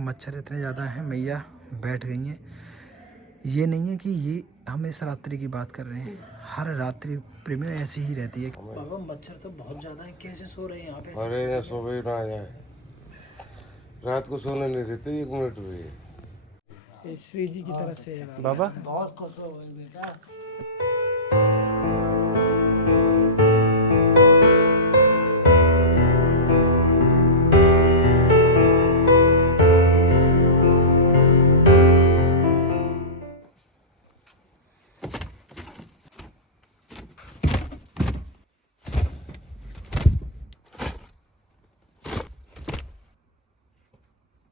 मच्छर इतने ज़्यादा हैं, मैया बैठ गई हैं। ये नहीं है कि ये हम इस रात्रि की बात कर रहे हैं, हर रात्रि प्रेमियों ऐसी ही रहती है। बाबा मच्छर तो बहुत ज़्यादा है, कैसे सो रहे हैं यहाँ पे? अरे ना सो भी ना जाए, रात को सोने नहीं देते 1 मिनट भी। ये श्री जी की तरफ से है बाबा। बहुत खुश हो गई बेटा।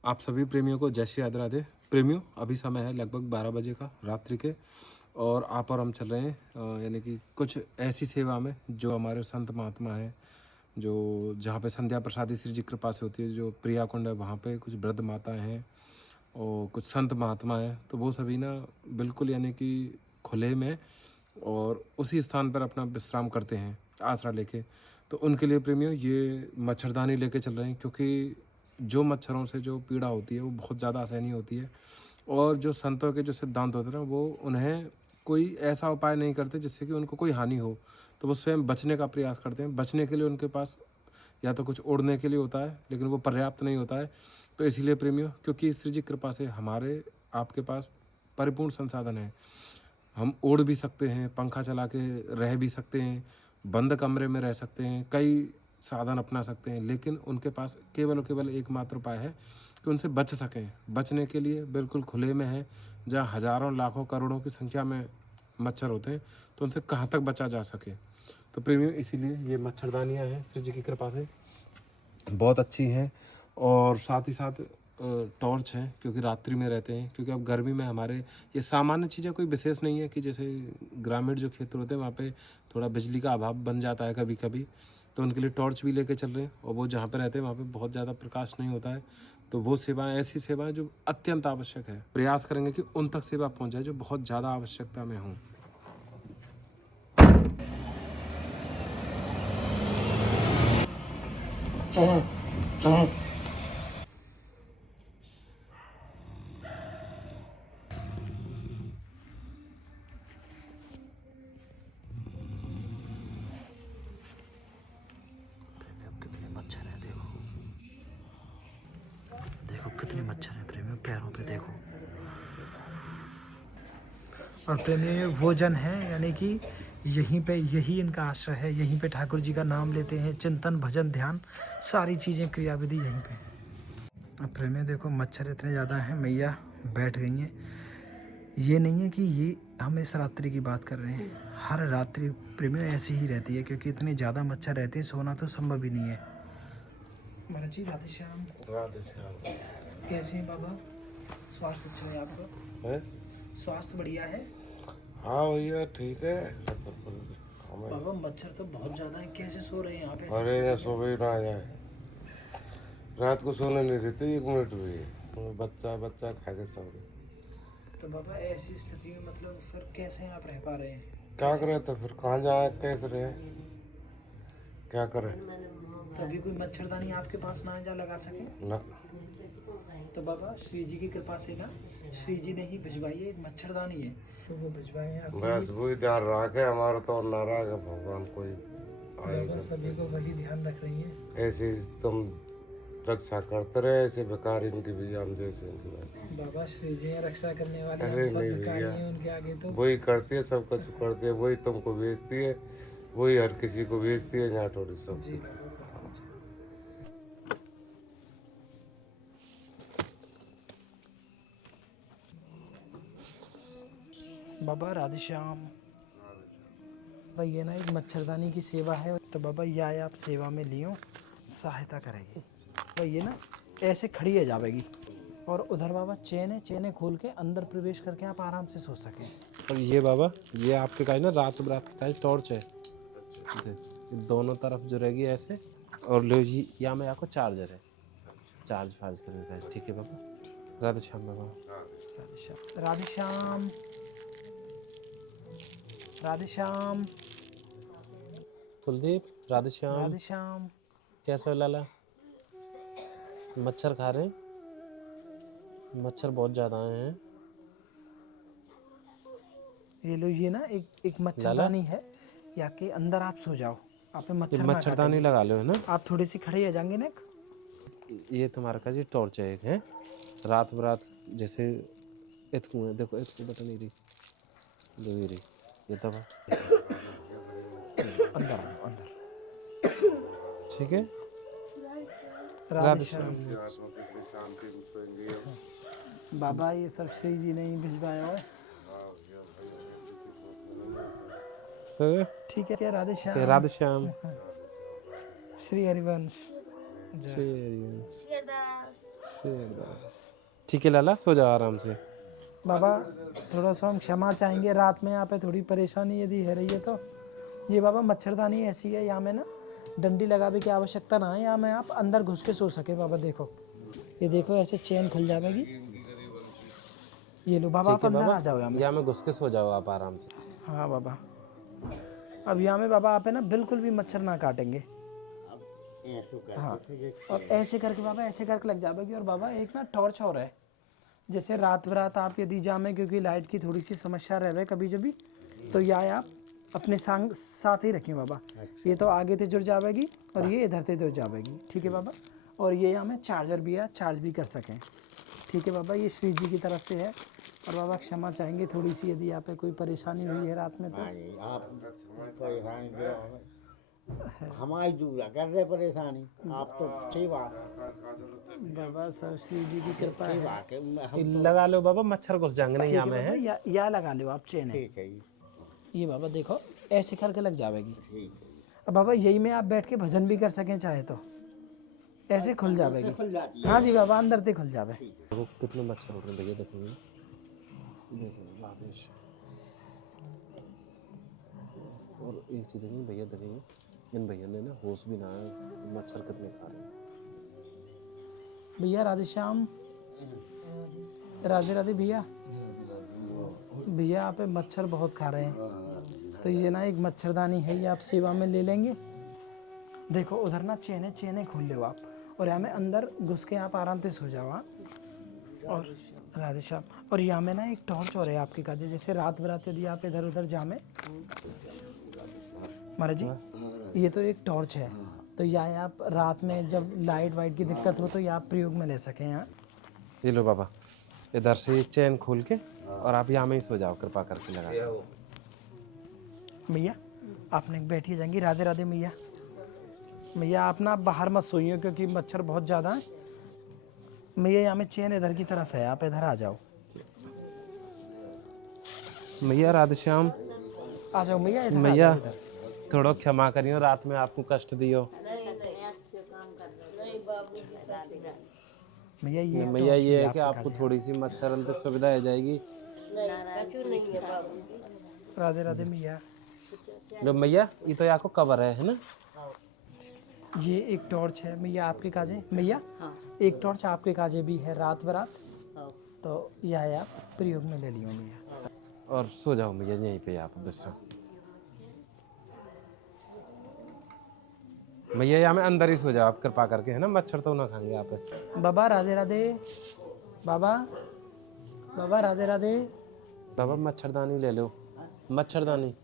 आप सभी प्रेमियों को जय श्री राधे राधे। प्रेमियों, अभी समय है लगभग 12 बजे का रात्रि के, और आप और हम चल रहे हैं यानी कि कुछ ऐसी सेवा में जो हमारे संत महात्मा हैं, जो जहाँ पे संध्या प्रसादी श्री जी कृपा से होती है, जो प्रिया कुंड है, वहाँ पे कुछ वृद्ध माताएं हैं और कुछ संत महात्मा हैं। तो वो सभी ना बिल्कुल यानी कि खुले में और उसी स्थान पर अपना विश्राम करते हैं आसरा लेके। तो उनके लिए प्रेमियों ये मच्छरदानी लेके चल रहे हैं, क्योंकि जो मच्छरों से जो पीड़ा होती है वो बहुत ज़्यादा असहनीय होती है। और जो संतों के जो सिद्धांत होते हैं ना, वो उन्हें कोई ऐसा उपाय नहीं करते जिससे कि उनको कोई हानि हो, तो वो स्वयं बचने का प्रयास करते हैं। बचने के लिए उनके पास या तो कुछ ओढ़ने के लिए होता है, लेकिन वो पर्याप्त नहीं होता है। तो इसीलिए प्रेमियों, क्योंकि श्री जी कृपा से हमारे आपके पास परिपूर्ण संसाधन है, हम ओढ़ भी सकते हैं, पंखा चला के रह भी सकते हैं, बंद कमरे में रह सकते हैं, कई साधन अपना सकते हैं, लेकिन उनके पास केवल और केवल एकमात्र उपाय है कि उनसे बच सकें। बचने के लिए बिल्कुल खुले में है, जहाँ हज़ारों लाखों करोड़ों की संख्या में मच्छर होते हैं, तो उनसे कहाँ तक बचा जा सके। तो प्रेमियों, इसीलिए ये मच्छरदानियाँ हैं श्री जी की कृपा से बहुत अच्छी हैं। और साथ ही साथ टॉर्च है, क्योंकि रात्रि में रहते हैं, क्योंकि अब गर्मी में हमारे ये सामान्य चीज़ें कोई विशेष नहीं है कि जैसे ग्रामीण जो क्षेत्र होते हैं वहाँ पे थोड़ा बिजली का अभाव बन जाता है कभी कभी, तो उनके लिए टॉर्च भी लेके चल रहे हैं। और वो जहाँ पे रहते हैं वहाँ पे बहुत ज़्यादा प्रकाश नहीं होता है, तो वो सेवाएं ऐसी सेवाएं जो अत्यंत आवश्यक है, प्रयास करेंगे कि उन तक सेवा पहुँच जाए जो बहुत ज़्यादा आवश्यकता में हों। कितने मच्छर हैं, देखो देखो कितने मच्छर हैं प्रेमियों, पैरों पे देखो। और प्रेमियों ये वो जन है, यानी कि यहीं पे यही इनका आश्रय है, यहीं पे ठाकुर जी का नाम लेते हैं, चिंतन भजन ध्यान सारी चीज़ें क्रियाविधि यहीं पे है। अब प्रेमियों देखो मच्छर इतने ज़्यादा हैं, मैया बैठ गई हैं। ये नहीं है कि ये हम इस रात्रि की बात कर रहे हैं, हर रात्रि प्रेमियों ऐसी ही रहती है, क्योंकि इतने ज़्यादा मच्छर रहते हैं, सोना तो संभव ही नहीं है। महाराज जी राधे श्याम। राधे श्याम। कैसे हैं बाबा? स्वास्थ्य अच्छा है आपका? है? स्वास्थ्य बढ़िया है? हाँ भैया ठीक है। बाबा मच्छर तो बहुत ज़्यादा है, कैसे सो रहे हैं यहाँ पे? अरे ना सो भी ना जाए, रात को सोने नहीं देते 1 मिनट भी। बच्चा बच्चा खा के सो रहे। तो बाबा ऐसी स्थिति में मतलब फिर कैसे आप रह पा रहे हैं? क्या करे तो फिर कहाँ जाए, कैसे रहे, क्या करे? तो अभी कोई मच्छरदानी आपके पास ना जा लगा सके ना। तो बाबा श्री जी की कृपा से ना, श्री जी ने ही भिजवाई है, एक मच्छरदानी है, तो वो भिजवाए हैं आपके बस वही ध्यान रखे, हमारा तो नाराज है भगवान कोई लिए। बाबा सभी को वही ध्यान रख रही है। ऐसे तुम रक्षा करते रहे, ऐसे बेकार इनकी भी हम जैसे इनकी बात। बाबा श्री जी हैं रक्षा करने वाले, अरे हम सब नहीं भिखारी भैया, हैं उनके आगे। तो वही करती है, सब कुछ करती है, वही तुमको भेजती है, वही हर किसी को भेजती है, यहाँ थोड़ी सब। जी बाबा। बाबा राधे श्याम। भाई ये ना एक मच्छरदानी की सेवा है, तो बाबा यह आप सेवा में लियो, सहायता करेगी। भाई ये ना ऐसे खड़ी है जाएगी, और उधर बाबा चेने चेने खोल के अंदर प्रवेश करके आप आराम से सो सकें। और ये बाबा, ये आपके का ना रात का टॉर्च है, दोनों तरफ जो रहेगी ऐसे, और लो जी यहाँ में आपको चार्जर है, चार्ज फार्ज करने का। ठीक है बाबा, राधे श्याम बाबा। राधे श्याम। राधे श्याम। राधे श्याम। कुलदीप, राधे श्याम। राधे श्याम। कैसे हो लाला? मच्छर खा रहे हैं? मच्छर बहुत ज़्यादा आए हैं। ये लो, ये ना एक मच्छरदानी है, या के अंदर आप सो जाओ, आप पे ये मच्छर ना मच्छरदानी काटेंगे। लगा लो है ना। आप थोड़ी सी खड़े हो जाएंगे ना। ये तुम्हारा का जी टॉर्च है एक है। रात बरात जैसे इतकू है, देखो इतकू बटन ही रही, दो ही रही, ये दबा। अंदर आ जाओ, अंदर। ठीक है। राधे श्याम। बाबा ये सब श्री जी नहीं भिजवाया है। फिर ठीक है क्या? राधे के श्याम। राधे श्याम। श्री हरिवंश। जय। शेरदास। ठीक है लाला, सो जाओ आराम से। बाबा थोड़ा सा हम क्षमा चाहेंगे, रात में यहाँ पे थोड़ी परेशानी यदि है रही है तो। ये बाबा मच्छरदानी ऐसी है, यहाँ में ना डंडी लगाने की आवश्यकता ना है, यहाँ में आप अंदर घुस के सो सके। बाबा देखो, ये देखो ऐसे चेन खुल जाएगी। ये लो बाबा, आप अंदर आ जाओ यहाँ में। यहाँ में घुस के सो जाओ आप आराम से। हाँ बाबा, अब यहाँ में बाबा आप है ना बिल्कुल भी मच्छर ना काटेंगे। हाँ, और ऐसे करके बाबा, ऐसे करके लग जाएगी। और बाबा एक ना टॉर्च और है, जैसे रात बरात आप यदि जामे, क्योंकि लाइट की थोड़ी सी समस्या रहे कभी जभी, तो यह आप अपने साथ ही रखें बाबा। ये तो आगे से जुड़ जाएगी और ये इधर से जुड़ जाएगी। ठीक है बाबा। और ये यहाँ में चार्जर भी है, चार्ज भी कर सकें। ठीक है बाबा, ये श्री जी की तरफ से है। और बाबा क्षमा चाहेंगे थोड़ी सी यदि यहाँ पे कोई परेशानी हुई है रात में तो। आप परेशानी जो हमारी दूर कर रहे परेशानी, आप तो सही बात बाबा सब श्री जी की कृपा है। बात है। हम लगा लो बाबा, मच्छर घुस जाएंगे नहीं यहाँ में है। या लगा लो आप, चेन है ठीक है जी, ये बाबा, देखो ऐसे करके लग जाएगी। ठीक अब बाबा यही में आप बैठ के भजन भी कर सकें चाहे तो, ऐसे खुल जाएगी। खुल जाती हाँ जी बाबा, अंदर से खुल जावे। देखो कितने मच्छर उड़ रहे हैं भैया, देखो ये। देखो राधेश। और एक चीज़ नहीं भैया, देखेंगे इन भैया ने ना होश भी ना है, मच्छर कितने खा रहे हैं। भैया राधे श्याम। राधे राधे भैया। भैया आप पे मच्छर बहुत खा रहे हैं, तो ये ना एक मच्छरदानी है, ये आप सेवा में ले लेंगे। देखो उधर ना चेने चेने खोल लो आप, और यहाँ में अंदर घुस के आप आराम से सो जाओ। और राधे श्याम। और यहाँ में ना एक टॉर्च और है आपके काजे, जैसे रात बरात यदि आप इधर उधर जामे महाराज जी, ये तो एक टॉर्च है, तो यह आप रात में जब लाइट वाइट की दिक्कत हो तो ये आप प्रयोग में ले सकें यहाँ। ये लो बाबा, इधर से ये चैन खोल के और आप यहाँ में ही सो जाओ, कृपा करके लगा। भैया आपने बैठी जाएंगी। राधे राधे मैया। मैया आप ना बाहर मत सोइए, क्योंकि मच्छर बहुत ज़्यादा है। मैया यहाँ में चैन इधर की तरफ है, आप इधर आ जाओ। मैया राधे श्याम। आ जाओ मैया, इधर आ मैया जाओ इधर। थोड़ा क्षमा करियो, रात में आपको कष्ट दियो। मैया ये मैया ये है कि आपको थोड़ी सी मच्छर अंदर सुविधा हो जाएगी। राधे राधे मैया। लो मैया, ये तो आपको कवर है ना। ये एक टॉर्च है मैया आपके काजे। मैया एक टॉर्च आपके काजे भी है रात बरात, तो यह आप प्रयोग में ले लियो मैया। और सो जाओ मैया यहीं पे आप विश्राम। मैया यहाँ में अंदर ही सो जाओ आप, कृपा करके है ना, मच्छर तो ना खाएंगे आप। बाबा राधे राधे। बाबा बाबा राधे राधे। बाबा मच्छरदानी ले लो, मच्छरदानी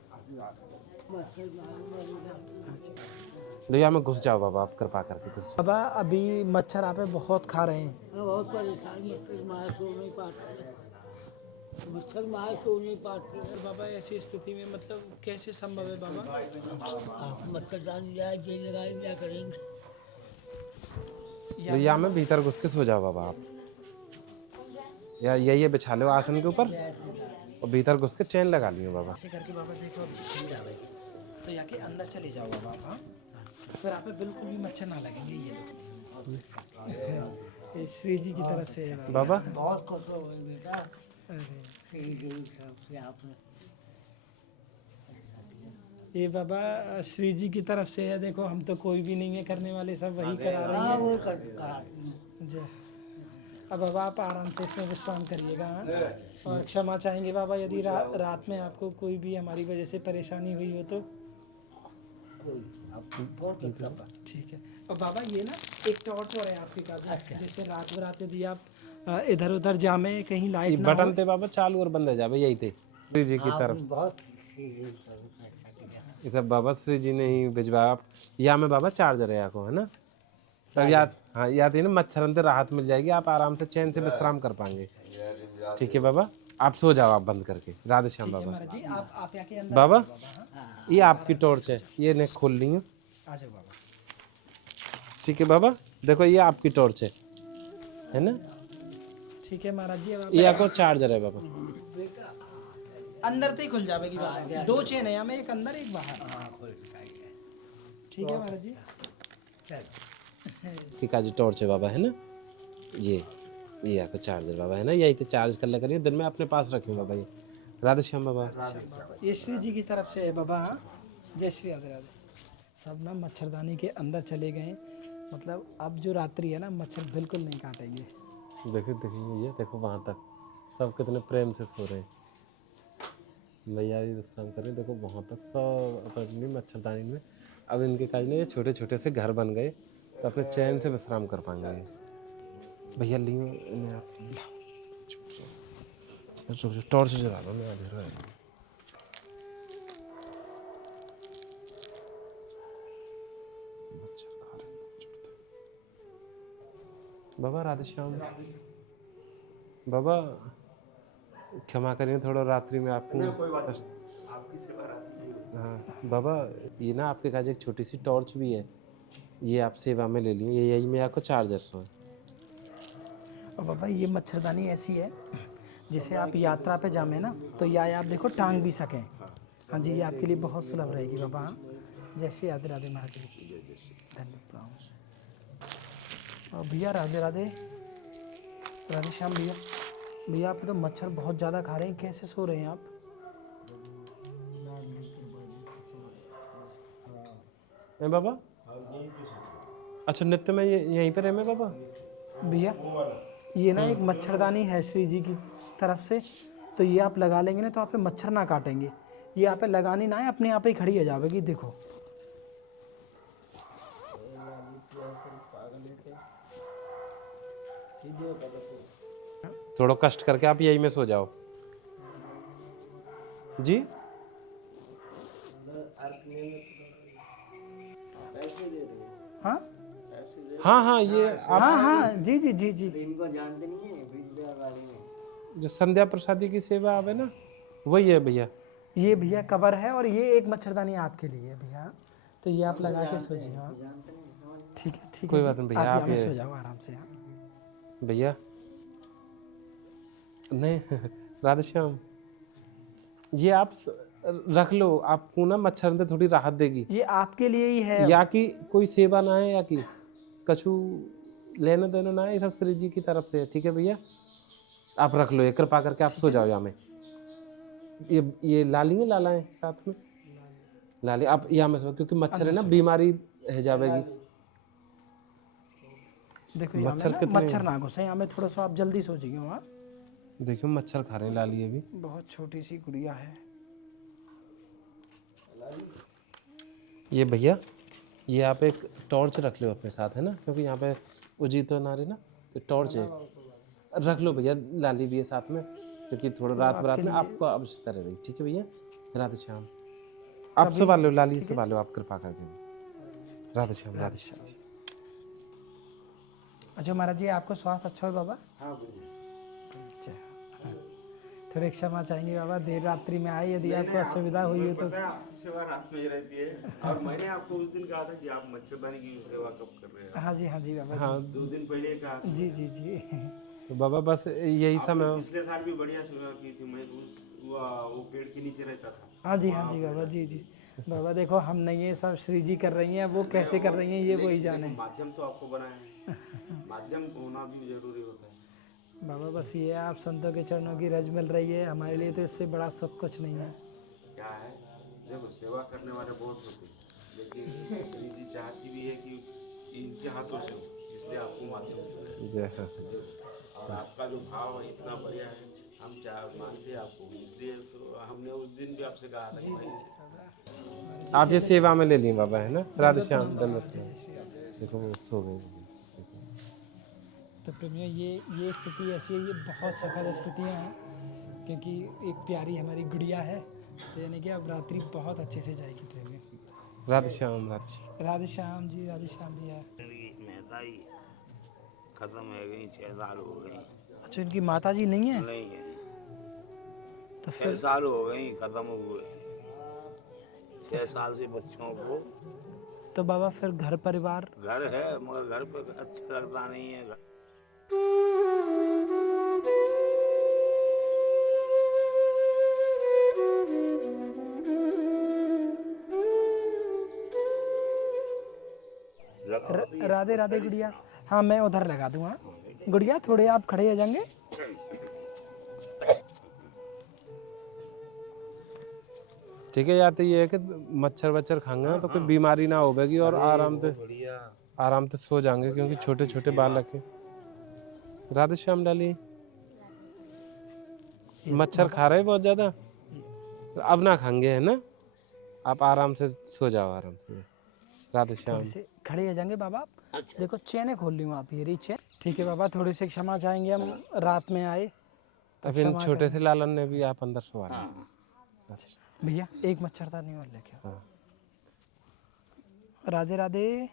लो, यहाँ में घुस जाओ बाबा, आप कृपा करके घुस जाओ। बाबा अभी मच्छर आप पे बहुत खा रहे हैं। बहुत परेशानी, मच्छर मार सो नहीं पाते, मच्छर मार सो नहीं पाते। बाबा ऐसी स्थिति में मतलब कैसे संभव है बाबा? आप मच्छरदानी जाए जेल लगाए क्या करेंगे? लो यहाँ में भीतर घुस के सो जाओ बाबा आप। या यही बिछा लो आसन के ऊपर और भीतर घुस के चैन लगा लियो बाबा। ऐसे करके बाबा देखो अभी खुल जाएगी, तो यहाँ के अंदर चले जाओ बाबा आप। हाँ, फिर आप पे बिल्कुल भी मच्छर ना लगेंगे। ये लोग ये श्री जी की तरफ से है बाबा बहुत खुश हो गए बेटा, अरे आपने ये बाबा श्री जी की तरफ से है। देखो हम तो कोई भी नहीं है करने वाले, सब वही करा रही हाँ है। वो कराती हैं। जय। अब बाबा आप आराम से इसमें विश्राम करिएगा। हाँ? और क्षमा चाहेंगे बाबा यदि रात में आपको कोई भी हमारी वजह से परेशानी हुई हो तो। बहुत ठीक है। और बाबा ये ना एक टॉर्च और है आपके पास, जैसे रात बरात यदि आप इधर उधर जामे कहीं ये लाइट ना बटन हो। थे बाबा चालू और बंद है जावे यही थे श्री जी की तरफ से। बहुत ये सब बाबा श्री जी ने ही भिजवाया आप। या में बाबा चार्जर है आपको है ना। तब याद हाँ याद है ना मच्छर से राहत मिल जाएगी आप आराम से चैन से विश्राम कर पाएंगे। ठीक है बाबा आप सो जाओ आप बंद करके। राधे श्याम बाबा। महाराज जी आप यहाँ के अंदर बाबा आ जाओ बाबा, हाँ। ये आपकी टॉर्च है ये ने खोल ली हूँ। आ जाओ बाबा। ठीक है बाबा देखो ये आपकी टॉर्च है ना। ठीक है महाराज जी, अब आप ये आपको चार्जर है बाबा। अंदर से ही खुल जाएगी बाबा। 2 चेन है यहाँ में, एक अंदर एक बाहर। ठीक है महाराज जी। ठीक है जी टॉर्च है बाबा है ना। ये आपका चार्जर बाबा है ना यही तो चार्ज कर लिया करिए दिन में अपने पास रखिए बाबा। ये राधे श्याम बाबा। ये श्री जी की तरफ से है बाबा, हाँ। जय श्री राधे राधे। सब ना मच्छरदानी के अंदर चले गए, मतलब अब जो रात्रि है ना मच्छर बिल्कुल नहीं काटेंगे। देखो देखिए ये देखो वहाँ तक सब कितने प्रेम से सो रहे हैं। भैया भी विश्राम कर रहे हैं देखो वहाँ तक सब अपनी मच्छरदानी में। अब इनके काज ने ये छोटे छोटे से घर बन गए तो अपने चैन से विश्राम कर पाएंगे। भैया लियो इन्हें आप टॉर्च जला लो मैं अंधेरा है। मच्छर खा रहे हैं बाबा। राधे श्याम बाबा क्षमा करिए थोड़ा रात्रि में आपको हाँ बाबा ये ना आपके पास एक छोटी सी टॉर्च भी है ये आप सेवा में ले ली ये यही में आपको चार्जर सो है। और बाबा ये मच्छरदानी ऐसी है जिसे आप यात्रा पे जामे ना तो या आप देखो टांग भी सकें। हाँ जी ये आपके लिए बहुत सुलभ रहेगी बाबा। हाँ जय श्री राधे राधे महाराज जी। धन्यवाद प्रणाम। और भैया राधे राधे। राधे श्याम भैया। भैया आप तो मच्छर बहुत ज़्यादा खा रहे हैं, कैसे सो रहे हैं आप? है बाबा अच्छा नित्य में ये यहीं पर है मैं बाबा। भैया ये ना एक मच्छरदानी है श्री जी की तरफ से, तो ये आप लगा लेंगे ना तो आप पे मच्छर ना काटेंगे। ये आप पे लगानी ना है अपने आप ही खड़ी हो जाएगी। देखो थोड़ा कष्ट करके आप यही में सो जाओ जी। हाँ हाँ ये आप हाँ हाँ जी जी जी जी। जो संध्या प्रसादी की सेवा आवे ना वही है भैया। ये भैया कवर है और ये एक मच्छरदानी आपके लिए है भैया, तो ये आप लगा के सो जाइए। हाँ ठीक है ठीक है। कोई बात नहीं भैया, आप आप यहाँ में ये- सो जाओ आराम से। हाँ भैया नहीं राधे श्याम ये आप रख लो आपको ना मच्छर से थोड़ी राहत देगी। ये आपके लिए ही है। या कि कोई सेवा ना है या कि कछु लेना देना ना है ये सब श्री जी की तरफ से है। ठीक है भैया आप रख लो ये कृपा करके आप सो जाओ यहाँ में। ये लाली है लाला है साथ में लाली आप यहाँ में सो क्योंकि मच्छर है ना बीमारी है जाएगी। देखो यहाँ मच्छर में ना कितने मच्छर ना घुसे, यहाँ में थोड़ा सा आप जल्दी सो जाइए। वहाँ देखियो मच्छर खा रहे हैं लाली ये भी। बहुत छोटी सी गुड़िया है। ये भैया ये आप एक टॉर्च रख लो अपने साथ है ना क्योंकि यहाँ पे उजी तो ना रही ना तो टॉर्च है रख लो भैया। लाली भी है साथ में क्योंकि थोड़ा रात बरात में आपको आवश्यकता रह रही। ठीक है भैया राधे श्याम आप संभाल लो लाली संभाल लो आप कृपा करके। राधे श्याम राधे श्याम। अच्छा महाराज जी आपको स्वास्थ्य अच्छा हो बाबा? हाँ अच्छा हाँ। थोड़ी क्षमा चाहेंगे बाबा देर रात्रि में आए, यदि आपको असुविधा हुई हो तो। सेवा रात में ही रहती है और मैंने आपको उस दिन कहा था कि आप मच्छरदानी की सेवा कब कर रहे हैं। हाँ जी बाबा हाँ 2 दिन पहले कहा था। जी जी जी। तो बाबा बस यही समय हो। पिछले साल भी बढ़िया सेवा की थी। मैं वो पेड़ के नीचे रहता था। हाँ जी बाबा जी जी। बाबा देखो हम नहीं ये सब श्री जी कर रही हैं, वो कैसे कर रही हैं ये वही जाने। माध्यम तो आपको बनाया है माध्यम होना भी जरूरी होता है। बाबा बस ये आप संतों के चरणों की रज मिल रही है, हमारे लिए तो इससे बड़ा सुख कुछ नहीं है। क्या है देखो सेवा करने वाले बहुत होते हैं लेकिन श्री जी चाहती भी है कि इनके हाथों से हो, इसलिए आपको माध्यम चुना है। जय हो। और आपका जो भाव है इतना बढ़िया है हम मानते हैं आपको, इसलिए तो हमने उस दिन भी आपसे कहा था कि आप ये सेवा में ले लिए बाबा है ना। राधे श्याम धन्यवाद। देखो वो सो गए। तो प्रेमियों ये स्थिति ऐसी है, ये बहुत सखत स्थितियाँ हैं क्योंकि एक प्यारी हमारी गुड़िया है, तो यानी कि अब रात्रि बहुत अच्छे से जाएगी प्रेमियों। राधे श्याम राधे श्याम। राधे श्याम जी, राधे श्याम जी है। मेहता ही खत्म हो गई, 6 साल हो गई। अच्छा, इनकी माता जी नहीं है नहीं है, तो 6 फिर साल हो गई खत्म हुए। 6 साल से बच्चों को तो बाबा फिर घर परिवार घर है मगर घर पे अच्छा लगता नहीं है। राधे राधे गुड़िया। हाँ मैं उधर लगा दूंगा। गुड़िया थोड़े आप खड़े हो जाएंगे। ठीक है, या तो ये है कि मच्छर वच्छर खाएंगे तो कोई बीमारी ना होगी और आराम से सो जाएंगे क्योंकि छोटे छोटे बालक हैं। राधे श्याम डाली। मच्छर खा रहे बहुत ज्यादा, अब ना खाएंगे है ना, आप आराम से सो जाओ आराम से। राधे श्याम। थोड़े से खड़े हो जाएंगे बाबा। देखो चेने खोल ली हूँ आप, ये रही चेन। ठीक है बाबा, थोड़ी सी क्षमा चाहेंगे, हम रात में आए। अब इन छोटे से लालन ने भी आप अंदर सवा लिया। भैया एक मच्छरदानी और लेके आओ। हाँ। राधे राधे।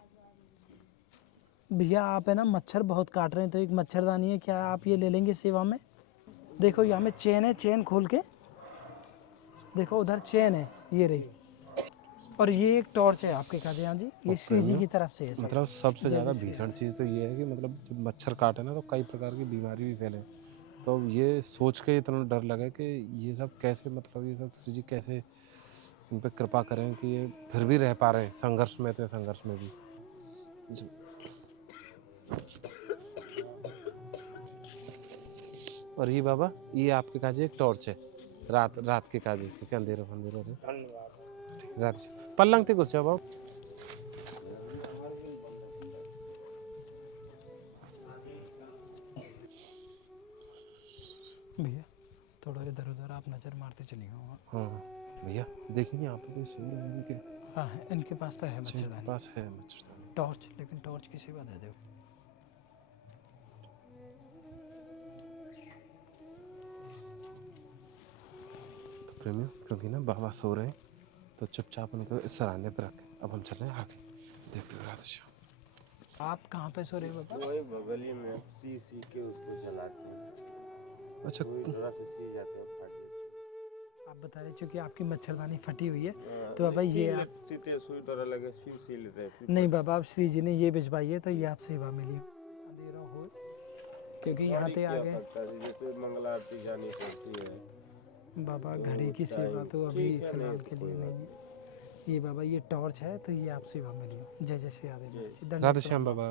भैया आप है ना मच्छर बहुत काट रहे हैं, तो एक मच्छरदानी है, क्या आप ये ले लेंगे सेवा में? देखो यहाँ में चेन है, चेन खोल के देखो, उधर चेन है, ये रही। और ये एक टॉर्च है आपके काजियान जी, ये श्री जी की तरफ से है सब। मतलब सबसे ज़्यादा भीषण चीज़ तो ये है कि मतलब जब मच्छर काटे ना तो कई प्रकार की बीमारी भी फैले। तो ये सोच के इतना डर लगा कि ये सब कैसे, मतलब ये सब श्री जी कैसे इन पे कृपा करें कि ये फिर भी रह पा रहे हैं संघर्ष में, तो संघर्ष में भी। और ये बाबा, ये आपके काजे एक टॉर्च है, रात के काजे, क्योंकि अंधेरा रहे। रात पल्लंग थे कुछ बाबा। भैया थोड़ा इधर उधर आप नज़र मारते चलिए। हाँ भैया देखिए यहाँ पे कोई सुन रहे हैं इनके हाँ है, इनके पास तो है मच्छरदानी, पास है मच्छरदानी। टॉर्च, लेकिन टॉर्च की सेवा दे दो। तो प्रेमियों, क्योंकि ना बाबा सो रहे हैं तो चुपचाप उनको इस सराहने पर रखें। अब हम चल रहे हैं आगे, देखते हुए राधे श्याम। आप कहाँ पे सो रहे हो बाबा? वही बगली में सी के उसको चलाते हैं। अच्छा, वही थोड़ा सा सी जाते हैं, फट जाते आप बता रहे क्योंकि आपकी मच्छरदानी फटी हुई है, हैं। तो बाबा ये आप सीते सुई थोड़ा लगे फिर सी लेते हैं फिर। नहीं बाबा, आप श्री जी ने ये भिजवाई है, तो ये आप सेवा मिली अंधेरा हो, क्योंकि यहाँ पे आ गए जैसे मंगला आरती जानी पड़ती है। बाबा। घड़ी की सेवा तो अभी फिलहाल के लिए नहीं है। ये बाबा ये टॉर्च है, तो ये आप सेवा मिली। जय जय श्री राधे। राधे श्याम बाबा।